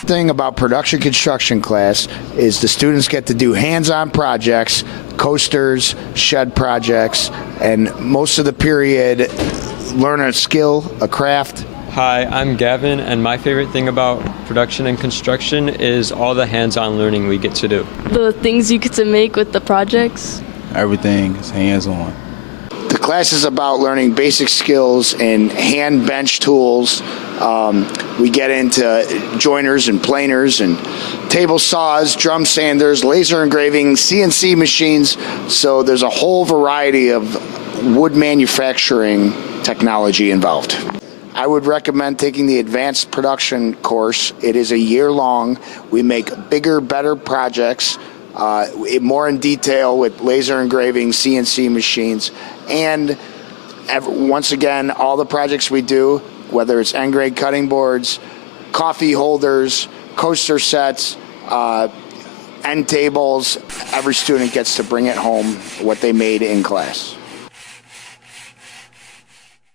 Thing about production construction class is the students get to do hands-on projects, coasters, shed projects, and most of the period learn a skill, a craft. Hi, I'm Gavin, and my favorite thing about production and construction is all the hands-on learning we get to do. The things you get to make with the projects. Everything is hands-on. The class is about learning basic skills in hand bench tools. We get into joiners and planers and table saws, drum sanders, laser engraving, CNC machines. So there's a whole variety of wood manufacturing technology involved. I would recommend taking the advanced production course. It is a year long. We make bigger, better projects, more in detail with laser engraving, CNC machines, and once again, all the projects we do, whether it's end-grade cutting boards, coffee holders, coaster sets, end tables, every student gets to bring it home what they made in class.